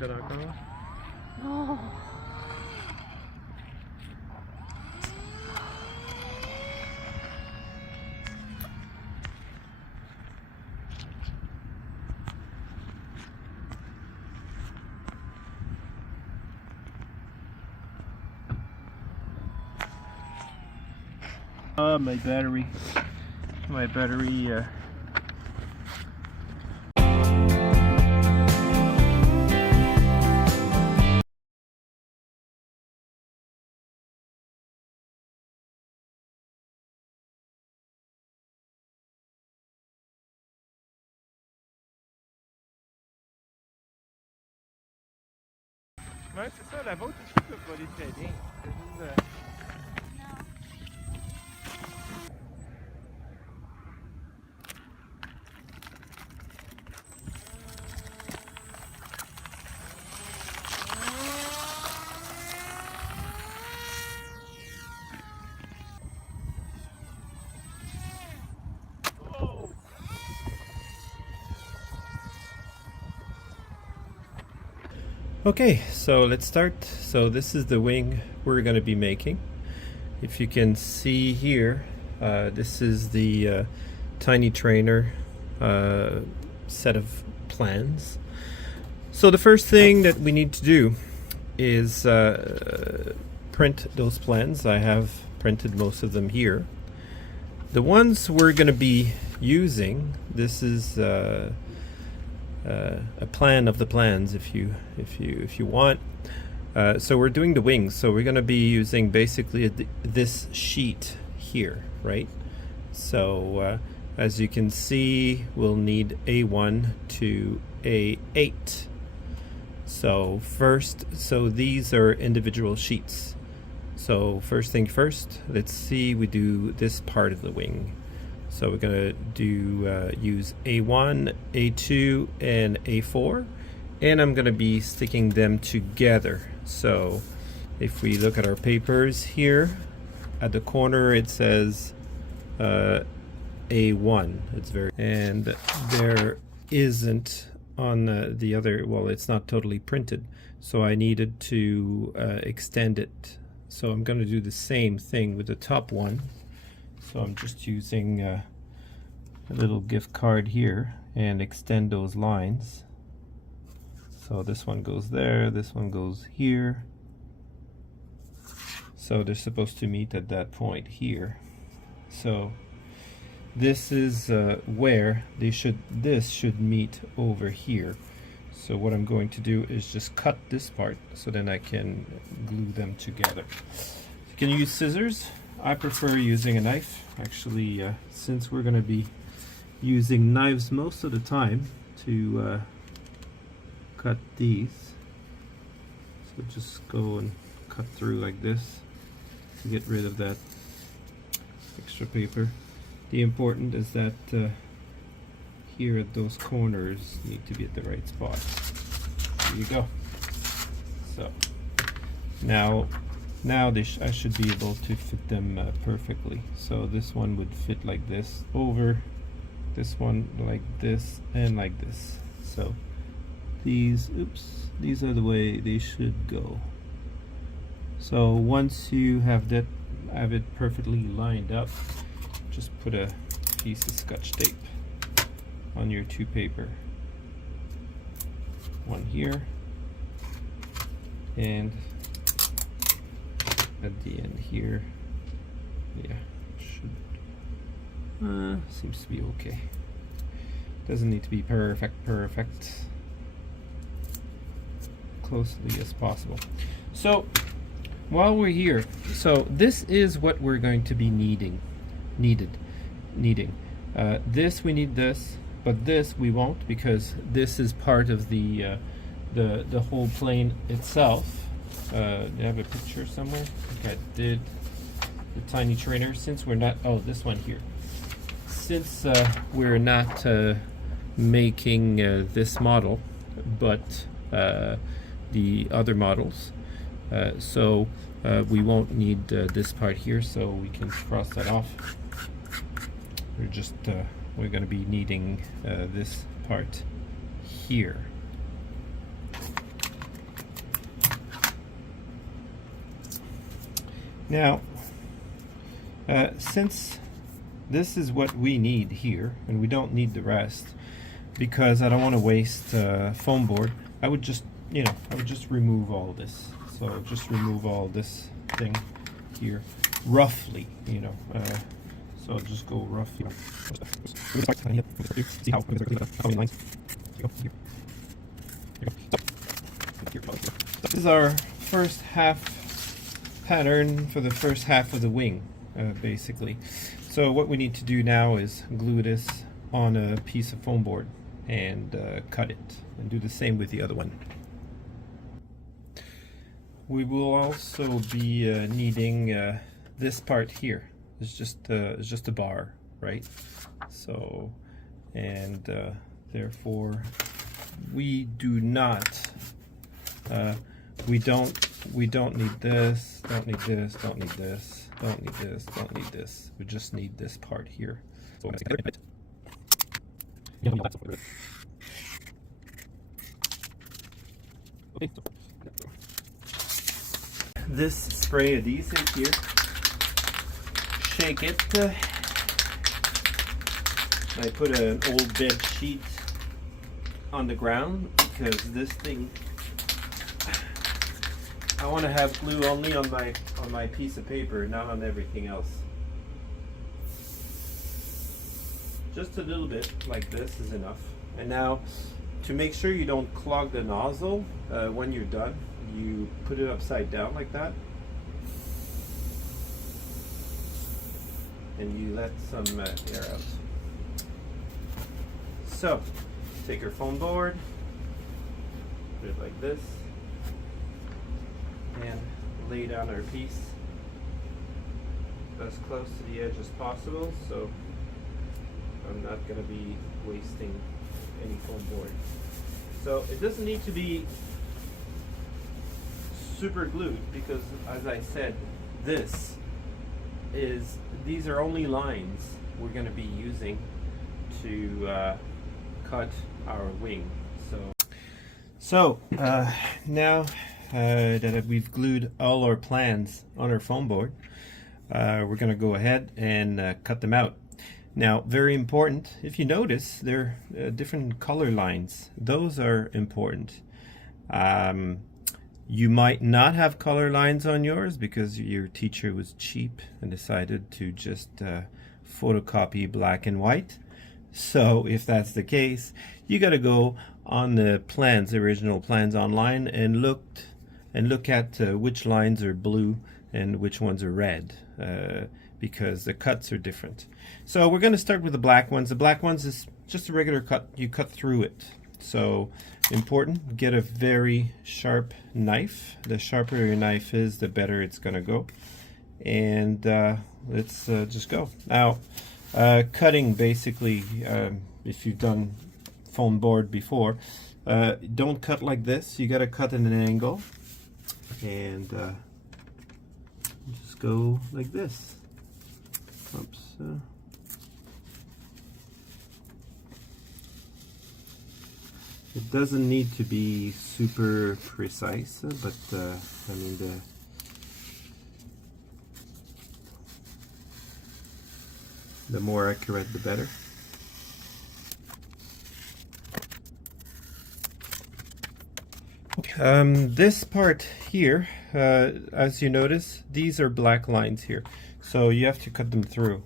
fonctionne encore? Oh. My battery. Ouais, c'est ça, la vôtre aussi peut voler très bien. Okay, so let's start. So this is the wing we're going to be making. If you can see here, this is the tiny trainer set of plans. So the first thing that we need to do is print those plans. I have printed most of them here. The ones we're going to be using, this is a plan of the plans if you want. So we're doing the wings, so we're going to be using basically this sheet here, right? So as you can see, we'll need A1 to A8. So these are individual sheets. So first thing first, let's see, we do this part of the wing. So we're going to do use A1, A2, and A4, and I'm going to be sticking them together. So if we look at our papers here, at the corner it says A1. It's very, and there isn't on the other, well, it's not totally printed, so I needed to extend it. So I'm going to do the same thing with the top one. So I'm just using a little gift card here and extend those lines. So this one goes there, this one goes here. So they're supposed to meet at that point here. So this is where this should meet over here. So what I'm going to do is just cut this part so then I can glue them together. You can use scissors. I prefer using a knife. Actually, since we're going to be using knives most of the time to cut these, so just go and cut through like this to get rid of that extra paper. The important is that here at those corners need to be at the right spot. There you go. So now I should be able to fit them perfectly. So this one would fit like this over, this one like this, and like this. So these are the way they should go. So once you have it perfectly lined up, just put a piece of Scotch tape on your two paper. One here, and at the end here. Yeah, should seems to be okay. Doesn't need to be perfect. Closely as possible. So while we're here, so this is what we're going to be needing. This we need this, but this we won't, because this is part of the whole plane itself. Do you have a picture somewhere? I think I did. The tiny trainer. Since we're not, oh, this one here. Since we're not making this model, but the other models, so we won't need this part here, so we can cross that off. We're going to be needing this part here. Now, since this is what we need here, and we don't need the rest, because I don't want to waste foam board, I would just, I would just remove all this. So just remove all this thing here, roughly, so I'll just go roughly. See how many lines. This is our first half pattern for the first half of the wing, basically. So what we need to do now is glue this on a piece of foam board and cut it, and do the same with the other one. We will also be needing this part here. It's just a bar, right? So, and therefore we do not. We don't need this. Don't need this. Don't need this. Don't need this. Don't need this. We just need this part here. So this spray adhesive here, shake it. I put an old bed sheet on the ground because this thing, I want to have glue only on my piece of paper, not on everything else. Just a little bit like this is enough. And now, to make sure you don't clog the nozzle when you're done, you put it upside down like that, and you let some air out. So, take your foam board, put it like this, and lay down our piece as close to the edge as possible, so I'm not going to be wasting any foam board. So it doesn't need to be super glued because, as I said, these are only lines we're going to be using to cut our wing. So now that we've glued all our plans on our foam board, we're going to go ahead and cut them out. Now, very important, if you notice, they're different color lines. Those are important. You might not have color lines on yours because your teacher was cheap and decided to just photocopy black and white. So if that's the case, you got to go on the plans, the original plans online, and look at which lines are blue and which ones are red, because the cuts are different. So we're going to start with the black ones. The black ones is just a regular cut. You cut through it. So important, get a very sharp knife. The sharper your knife is, the better it's going to go. And let's just go. Now, cutting basically, if you've done foam board before, don't cut like this. You got to cut at an angle, and just go like this. Oops. It doesn't need to be super precise, but I mean the more accurate, the better. This part here, as you notice, these are black lines here, so you have to cut them through.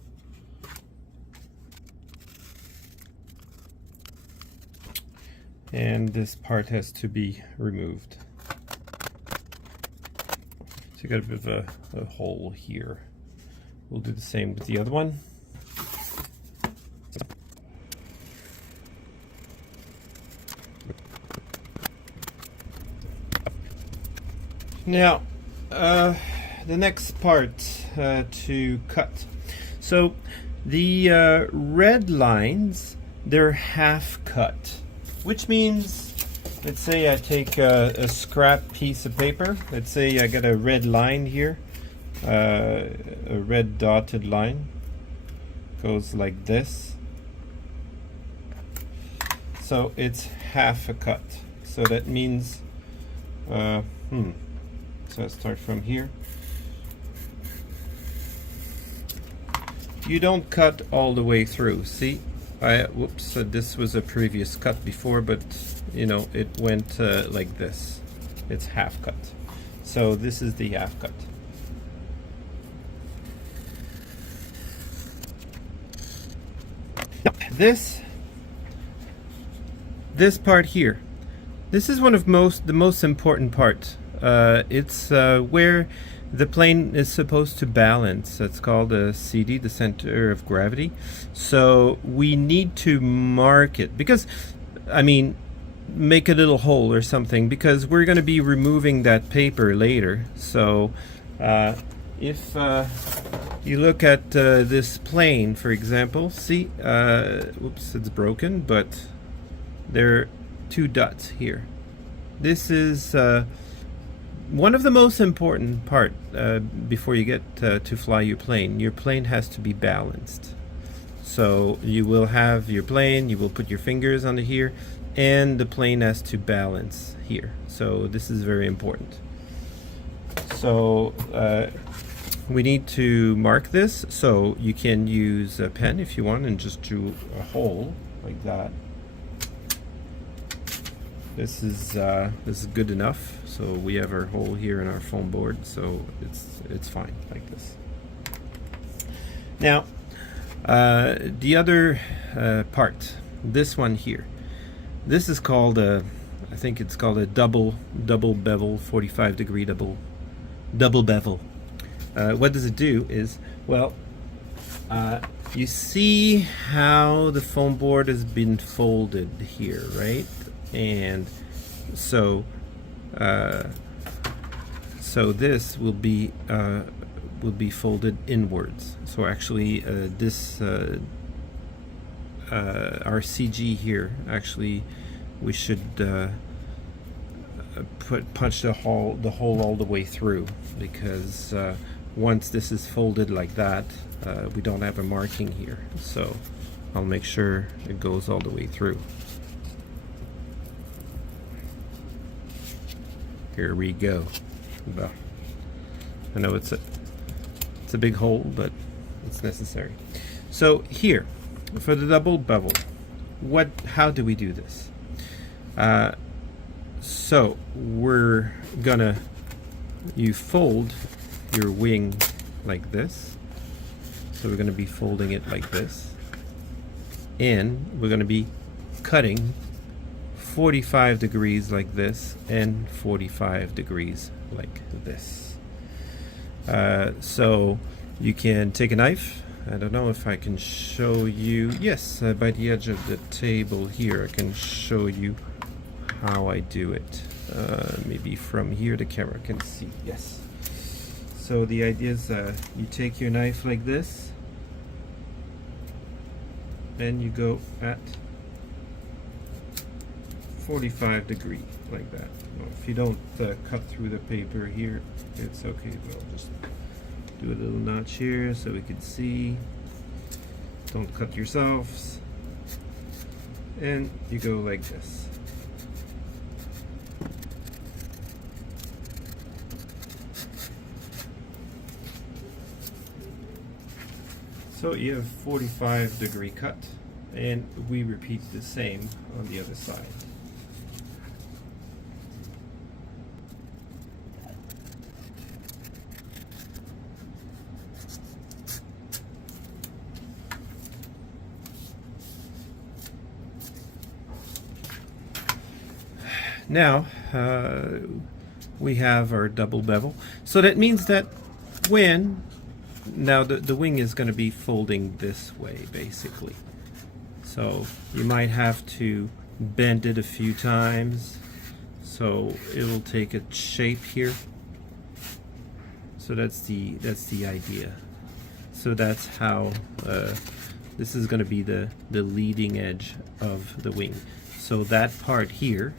And this part has to be removed. So you got a bit of a hole here. We'll do the same with the other one. Now, the next part to cut. So the red lines, they're half cut, which means, let's say I take a scrap piece of paper. Let's say I got a red line here, a red dotted line, goes like this. So it's half a cut. So that means, so I start from here. you don't cut all the way through. See, whoops, this was a previous cut before, but you know, it went like this. It's half cut. So this is the half cut. This part here, this is one of the most important part. It's where the plane is supposed to balance. It's called a CD, the center of gravity. So we need to mark it because, I mean, make a little hole or something, because we're going to be removing that paper later. So if you look at this plane, for example, see, whoops, it's broken, but there are 2 dots here. This is one of the most important part before you get to fly your plane. Your plane has to be balanced. So you will have your plane, you will put your fingers under here, and the plane has to balance here. So this is very important. So we need to mark this. So you can use a pen if you want and just draw a hole like that. This is good enough. So we have our hole here in our foam board, so it's fine like this. Now the other part, this one here, this is called a, I think it's called a double bevel, 45-degree double bevel. What does it do is, well, you see how the foam board has been folded here, right? And so this will be folded inwards. So actually this our CG here, actually we should punch the hole all the way through, because once this is folded like that, we don't have a marking here. So I'll make sure it goes all the way through. Here we go. Well, I know it's a big hole, but it's necessary. So here, for the double bevel, how do we do this? So you fold your wing like this. So we're gonna be folding it like this, and we're gonna be cutting 45 degrees like this and 45 degrees like this. So you can take a knife. I don't know if I can show you. Yes, by the edge of the table here, I can show you how I do it. Maybe from here the camera can see. Yes. So the idea is you take your knife like this, and you go at 45 degree like that. Well, if you don't cut through the paper here, it's okay. We'll just do a little notch here so we can see. Don't cut yourselves. And you go like this. So you have 45-degree cut, and we repeat the same on the other side. Now we have our double bevel, so that means that when now the wing is going to be folding this way basically, so you might have to bend it a few times so it will take a shape here. So that's the idea. So that's how this is going to be the leading edge of the wing. So that part here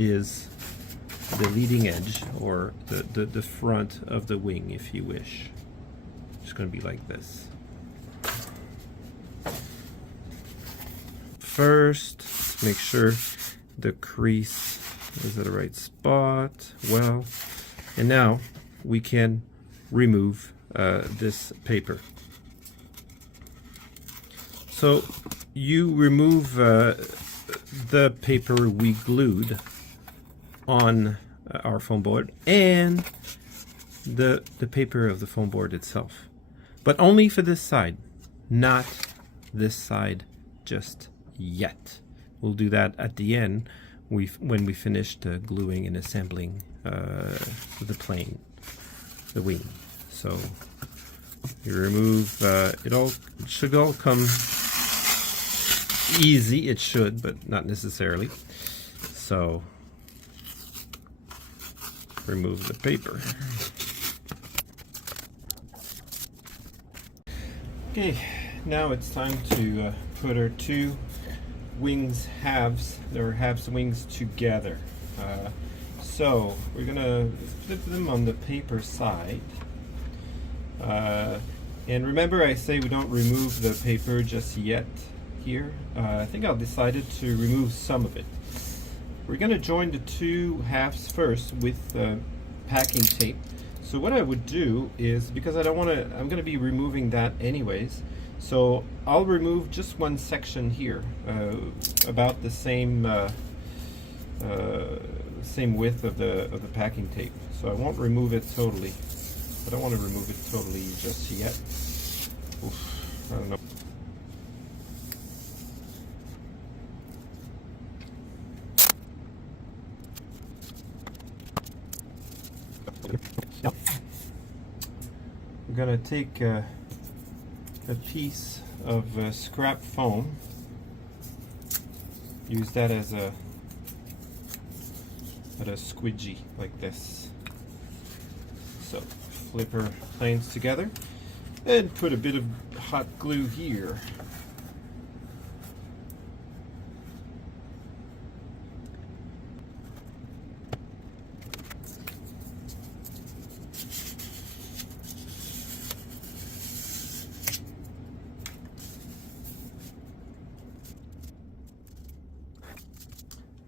is the leading edge, or the front of the wing, if you wish. It's going to be like this. First, make sure the crease is at the right spot. Well, and now we can remove this paper. So you remove the paper we glued on our foam board and the paper of the foam board itself, but only for this side, not this side just yet. We'll do that at the end when we finished gluing and assembling the plane, the wing. So you remove it should all come easy. It should, but not necessarily. So remove the paper. Okay, now it's time to put our two wings halves, or halves wings together. So we're gonna flip them on the paper side. And remember, I say we don't remove the paper just yet here. I think I've decided to remove some of it. We're going to join the two halves first with packing tape. So what I would do is, because I don't want to, I'm going to be removing that anyways, so I'll remove just one section here, about the same width of the packing tape. So I won't remove it totally. I don't want to remove it totally just yet. Oof, I don't know. We're going to take a piece of scrap foam, use that as a squidgy like this. So flip our planes together and put a bit of hot glue here.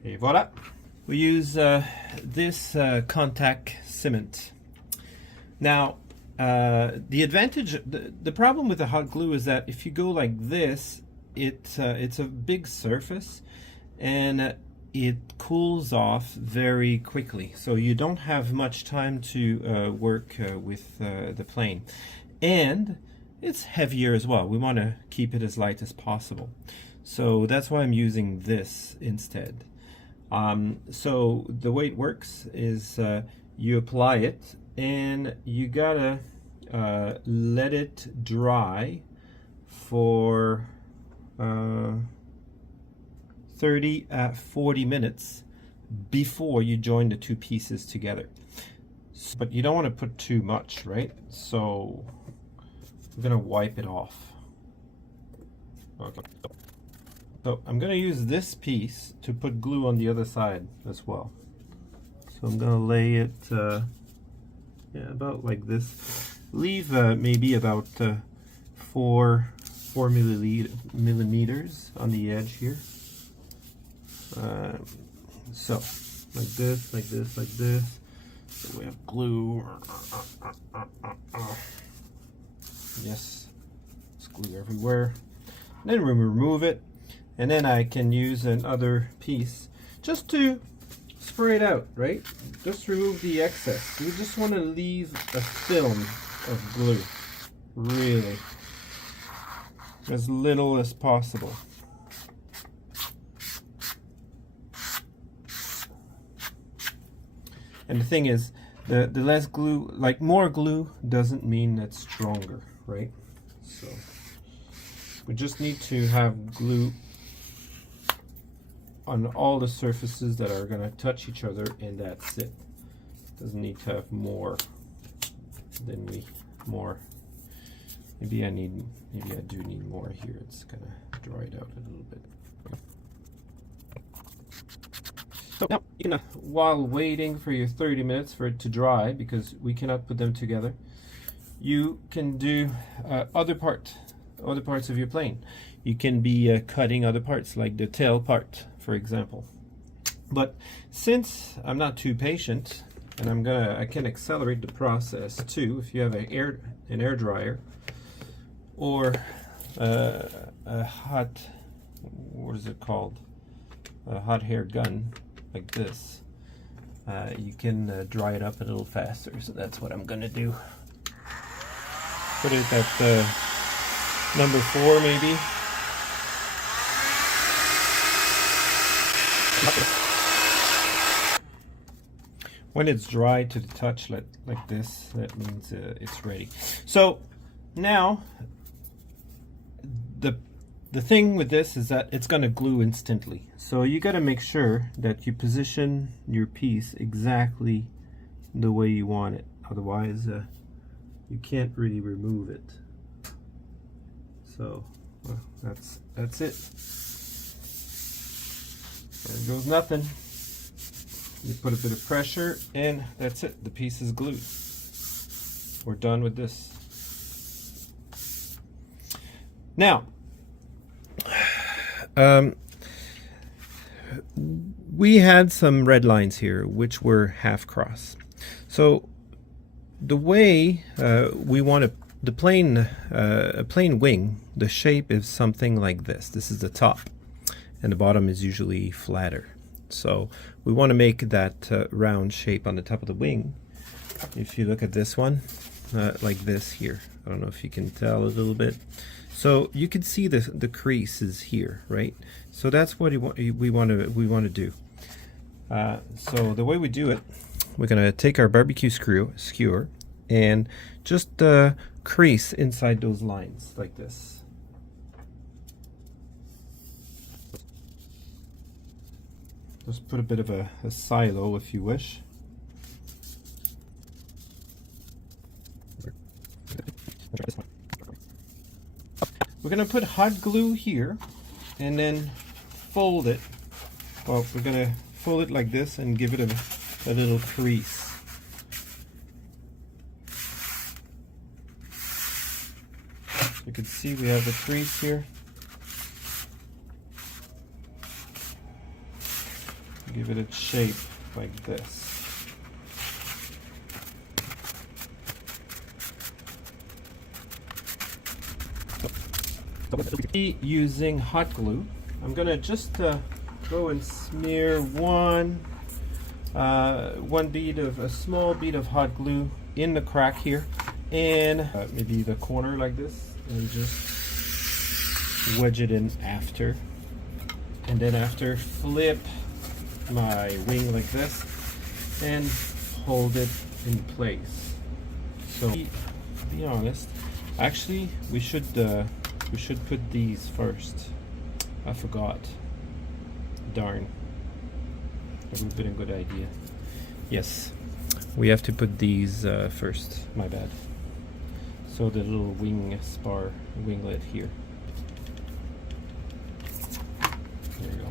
Et voila. We use this contact cement. Now, the advantage, the problem with the hot glue is that if you go like this, it's a big surface and it cools off very quickly. So you don't have much time to work with the plane. And it's heavier as well. We want to keep it as light as possible. So that's why I'm using this instead. So the way it works is you apply it and you gotta let it dry for 30 at 40 minutes before you join the two pieces together. But you don't want to put too much, right? So we're gonna wipe it off. Okay. So I'm going to use this piece to put glue on the other side as well. So I'm going to lay it about like this. Leave maybe about 4 millimeters on the edge here. So like this, like this, like this. So we have glue. Yes, it's glue everywhere. And then we remove it. And then I can use another piece just to spray it out, right? Just remove the excess. We just want to leave a film of glue, really, as little as possible. And the thing is, the less glue, like more glue doesn't mean it's stronger, right? So we just need to have glue on all the surfaces that are going to touch each other, and that's it. Doesn't need to have more than more. Maybe I do need more here. It's going to dry it out a little bit. So now, while waiting for your 30 minutes for it to dry, because we cannot put them together, you can do other parts of your plane. You can be cutting other parts, like the tail part, for example. But since I'm not too patient, and I can accelerate the process too. If you have an air dryer or a hot, what is it called? A hot air gun like this, you can dry it up a little faster. So that's what I'm gonna do. Put it at number 4 maybe. When it's dry to the touch like this, that means it's ready. So now the thing with this is that it's going to glue instantly. So you got to make sure that you position your piece exactly the way you want it. Otherwise, you can't really remove it. So well, that's it. There goes nothing. You put a bit of pressure and that's it. The piece is glued. We're done with this. Now, we had some red lines here which were half cross. So the way we want a plain wing, the shape is something like this. This is the top and the bottom is usually flatter. So we want to make that round shape on the top of the wing. If you look at this one, like this here, I don't know if you can tell a little bit. So you can see the creases here, right? So that's what we want to do. So the way we do it, we're gonna take our barbecue skewer and just crease inside those lines like this. Just put a bit of a silo if you wish. We're going to put hot glue here and then fold it. Well, we're going to fold it like this and give it a little crease. You can see we have a crease here. Give it a shape like this. Using hot glue, I'm gonna just go and smear a small bead of hot glue in the crack here, and maybe the corner like this, and just wedge it in after, and then after flip my wing like this and hold it in place. So to be honest, actually we should put these first. I forgot. Darn. That would have been a good idea. Yes, we have to put these first. My bad. So the little winglet here. There you go.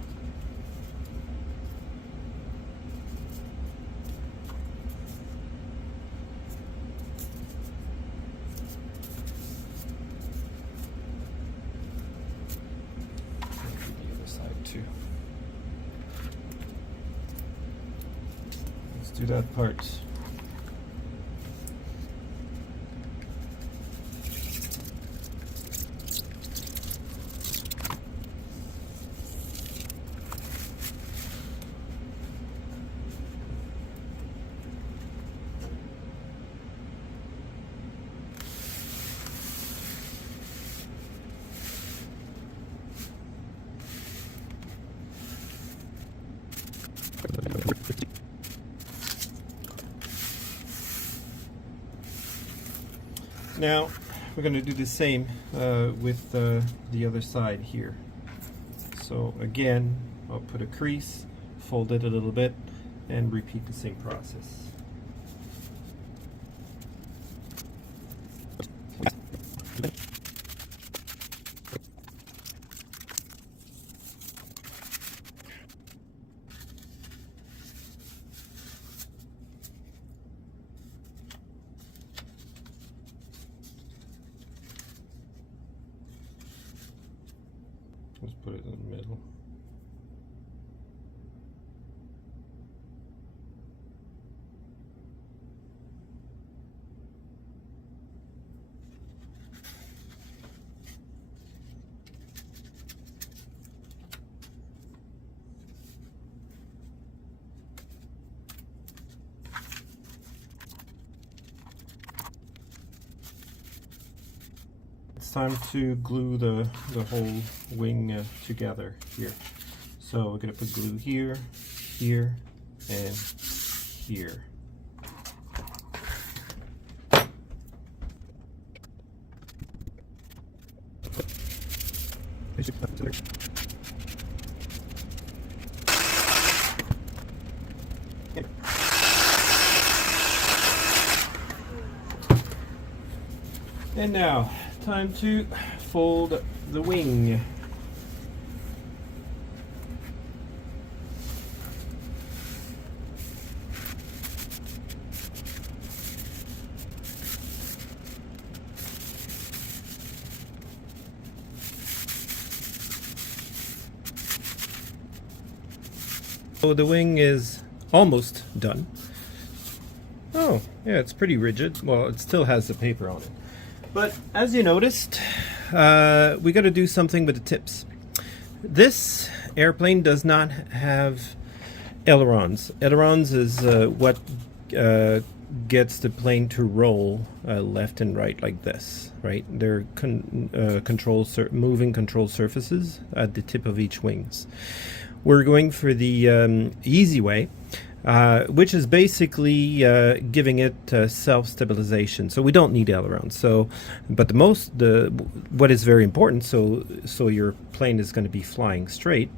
Do that part. Now we're going to do the same with the other side here. So again, I'll put a crease, fold it a little bit, and repeat the same process. Just put it in the middle. it's time to glue the whole wing together here. So we're going to put glue here, here, and here. And now, time to fold the wing. So the wing is almost done. Oh, yeah, it's pretty rigid. Well, it still has the paper on it. But as you noticed, we got to do something with the tips. This airplane does not have ailerons. Ailerons is what gets the plane to roll left and right like this, right? They're moving control surfaces at the tip of each wings. We're going for the easy way, which is basically giving it self-stabilization. So we don't need ailerons. So, but what is very important, so your plane is going to be flying straight,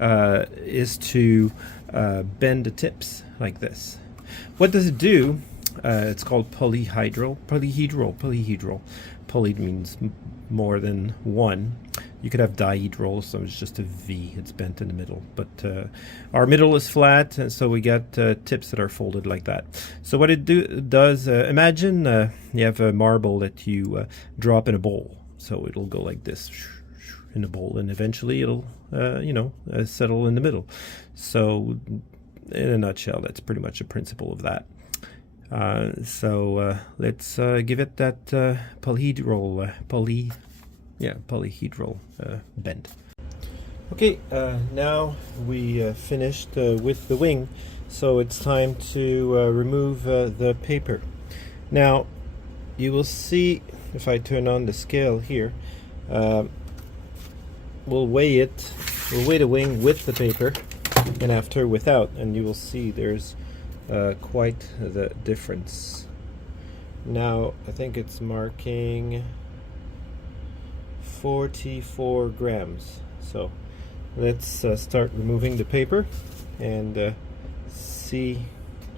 is to bend the tips like this. What does it do? It's called polyhedral. Poly means more than one. You could have dihedral, so it's just a V. It's bent in the middle. But our middle is flat, and so we got tips that are folded like that. So what it does, imagine you have a marble that you drop in a bowl. So it'll go like this in a bowl, and eventually it'll, settle in the middle. So in a nutshell, that's pretty much the principle of that. So let's give it that polyhedral bend. Okay, now we finished with the wing, so it's time to remove the paper. Now, you will see if I turn on the scale here, we'll weigh the wing with the paper and after without, and you will see there's quite the difference. Now, I think it's marking 44 grams. So let's start removing the paper and see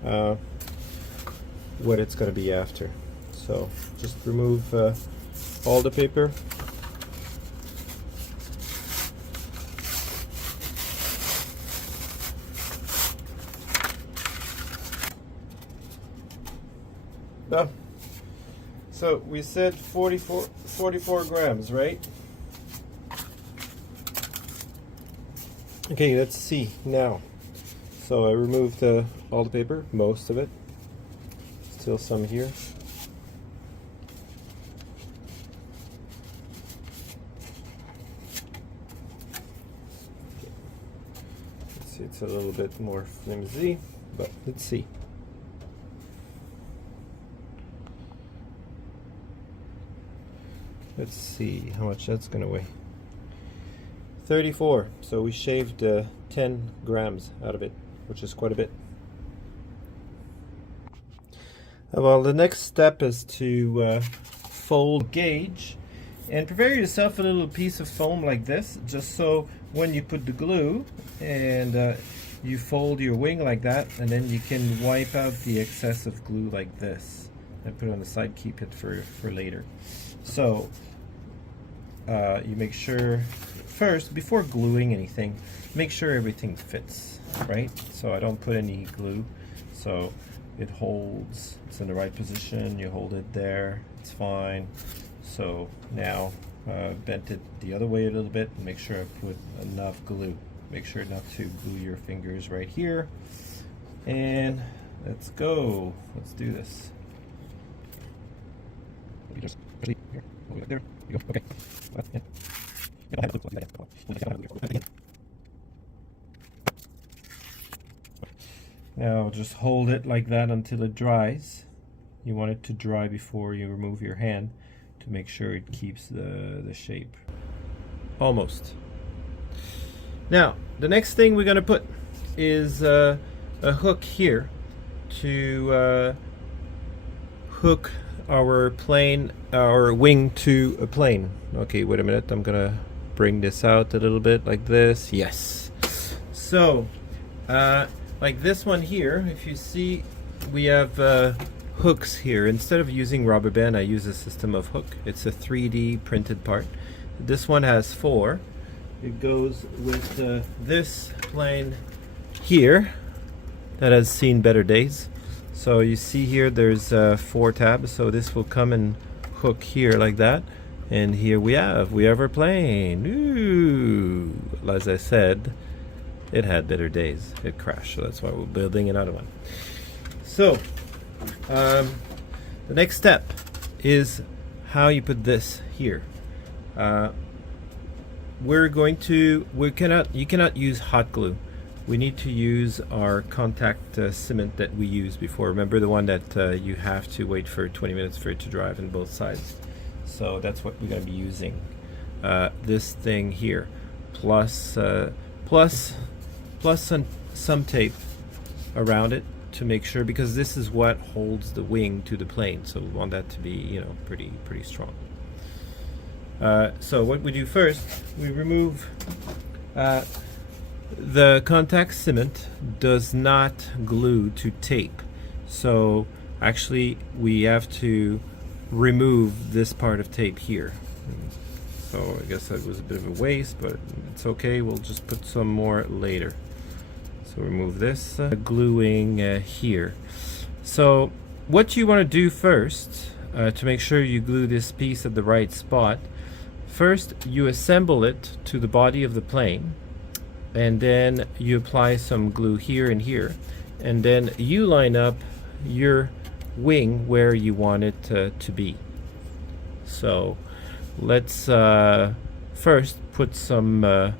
what it's going to be after. So just remove all the paper. So we said 44 grams, right? Okay, let's see now. So I removed all the paper, most of it. Still some here. Let's see, it's a little bit more flimsy, but let's see. Let's see how much that's going to weigh. 34. So we shaved 10 grams out of it, which is quite a bit. Well, the next step is to fold gauge and prepare yourself a little piece of foam like this, just so when you put the glue and you fold your wing like that, and then you can wipe out the excess of glue like this and put it on the side, keep it for later. So you make sure first, before gluing anything, make sure everything fits, right? So I don't put any glue, so it holds, it's in the right position, you hold it there, it's fine. So now bend it the other way a little bit and make sure I put enough glue. Make sure not to glue your fingers right here. And let's go, let's do this. Just put it here, hold it there, you go, okay. Now just hold it like that until it dries. You want it to dry before you remove your hand. to make sure it keeps the shape. Almost. Now, the next thing we're going to put is a hook here to hook our plane, our wing to a plane. Okay, wait a minute. I'm going to bring this out a little bit like this. Yes. So, like this one here, if you see, we have hooks here. Instead of using rubber band, I use a system of hook. It's a 3D printed part. This one has 4. It goes with this plane here that has seen better days. So you see here there's 4 tabs, so this will come and hook here like that. And here we have our plane. Ooh. As I said, it had better days. It crashed, so that's why we're building another one. So the next step is how you put this here. You cannot use hot glue. We need to use our contact cement that we used before. Remember the one that you have to wait for 20 minutes for it to dry on both sides. So that's what we're going to be using. This thing here, plus some tape around it to make sure, because this is what holds the wing to the plane. So we want that to be, you know, pretty strong. So what we do first, we remove the contact cement does not glue to tape. So actually we have to remove this part of tape here. So I guess that was a bit of a waste, but it's okay. We'll just put some more later. So remove this gluing here. So what you want to do first to make sure you glue this piece at the right spot, first you assemble it to the body of the plane, and then you apply some glue here and here, and then you line up your wing where you want it to be. So let's first put some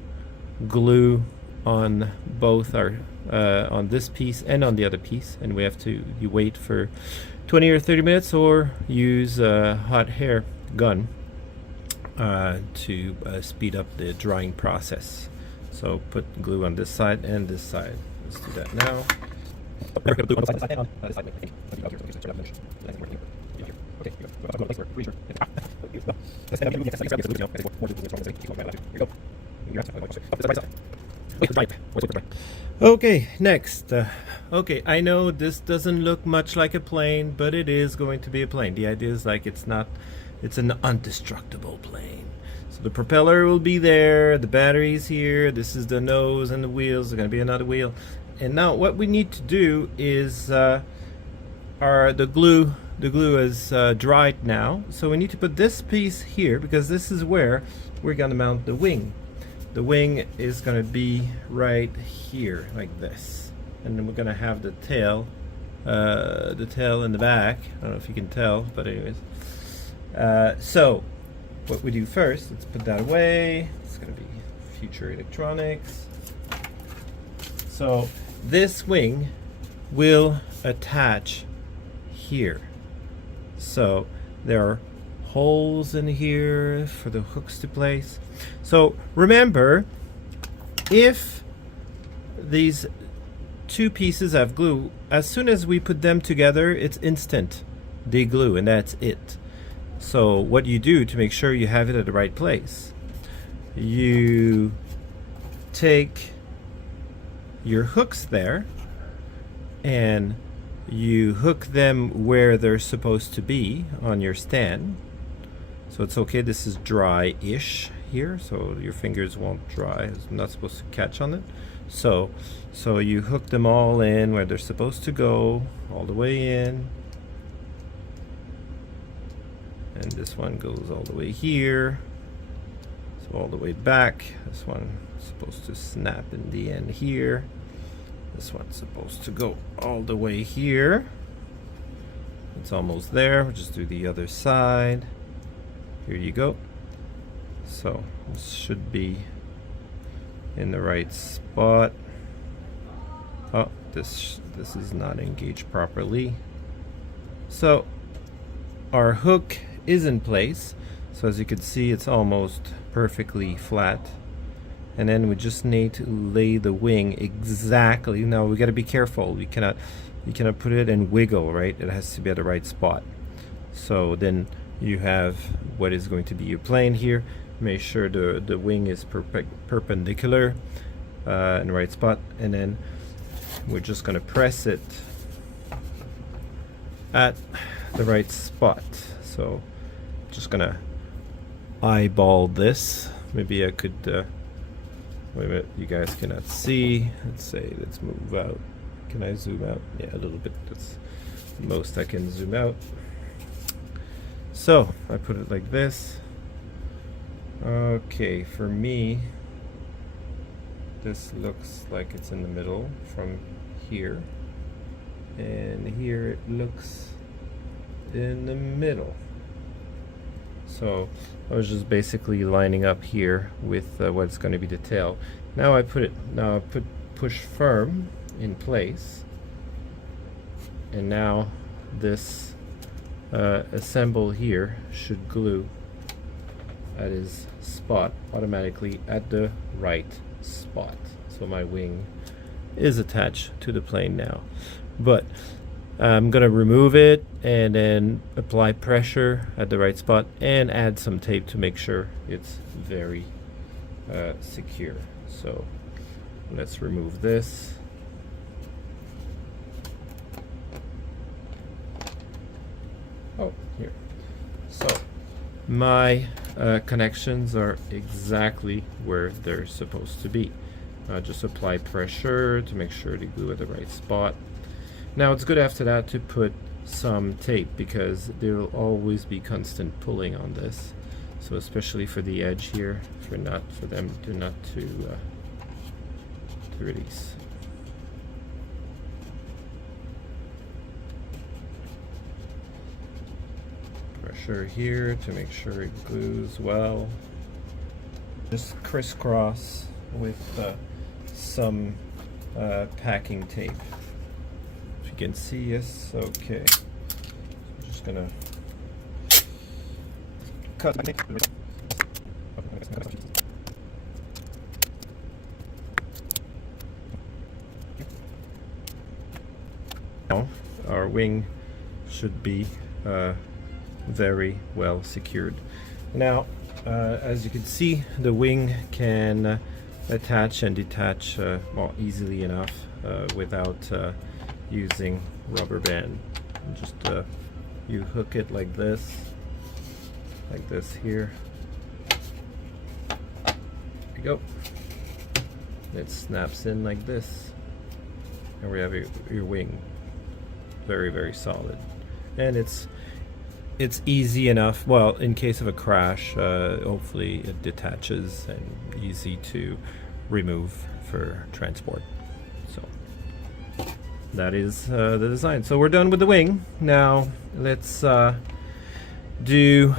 glue on both our on this piece and on the other piece, and we have to wait for 20 or 30 minutes or use a hot air gun to speed up the drying process. So put glue on this side and this side. Let's do that now. Okay, next. Okay, I know this doesn't look much like a plane, but it is going to be a plane. The idea is like it's an indestructible plane. So the propeller will be there, the battery's here, this is the nose and the wheels, there's going to be another wheel. And now what we need to do is the glue is dried now, so we need to put this piece here, because this is where we're going to mount the wing. The wing is going to be right here like this, and then we're going to have the tail in the back. I don't know if you can tell, but anyways. So what we do first, let's put that away. It's going to be future electronics. So this wing will attach here. So there are holes in here for the hooks to place. So remember, if these two pieces have glue, as soon as we put them together, it's instant. They glue, and that's it. So what you do to make sure you have it at the right place, you take your hooks there and you hook them where they're supposed to be on your stand. So it's okay, this is dry-ish here, so your fingers won't dry. It's not supposed to catch on it. So you hook them all in where they're supposed to go, all the way in. And this one goes all the way here. So all the way back. This one is supposed to snap in the end here. This one's supposed to go all the way here. It's almost there. We'll just do the other side. Here you go. So this should be in the right spot. Oh, this is not engaged properly. So our hook is in place. So as you can see, it's almost perfectly flat. And then we just need to lay the wing exactly. Now we got to be careful. You cannot put it and wiggle, right? It has to be at the right spot. So then you have what is going to be your plane here. Make sure the wing is perpendicular in the right spot, and then we're just going to press it at the right spot. So just gonna eyeball this. Maybe I could wait a minute, you guys cannot see. Let's move out. Can I zoom out? Yeah, a little bit. That's the most I can zoom out. So I put it like this. Okay, for me, this looks like it's in the middle from here, and here it looks in the middle. So I was just basically lining up here with what's going to be the tail. Now I put push firm in place, and now this assemble here should glue at his spot automatically at the right spot. So my wing is attached to the plane now, but I'm gonna remove it and then apply pressure at the right spot and add some tape to make sure it's very secure. So let's remove this. Oh, here. So my connections are exactly where they're supposed to be. Just apply pressure to make sure they glue at the right spot. Now it's good after that to put some tape, because there will always be constant pulling on this. So especially for the edge here, for them to release. Pressure here to make sure it glues well. Just crisscross with some packing tape. If you can see, yes, okay. I'm just gonna cut. Now our wing should be very well secured. Now as you can see, the wing can attach and detach well, easily enough without using rubber band. Just you hook it like this here. There you go. It snaps in like this, and we have your wing. Very, very solid, and it's easy enough. Well, in case of a crash, hopefully it detaches and easy to remove for transport. So that is the design. So we're done with the wing. Now let's do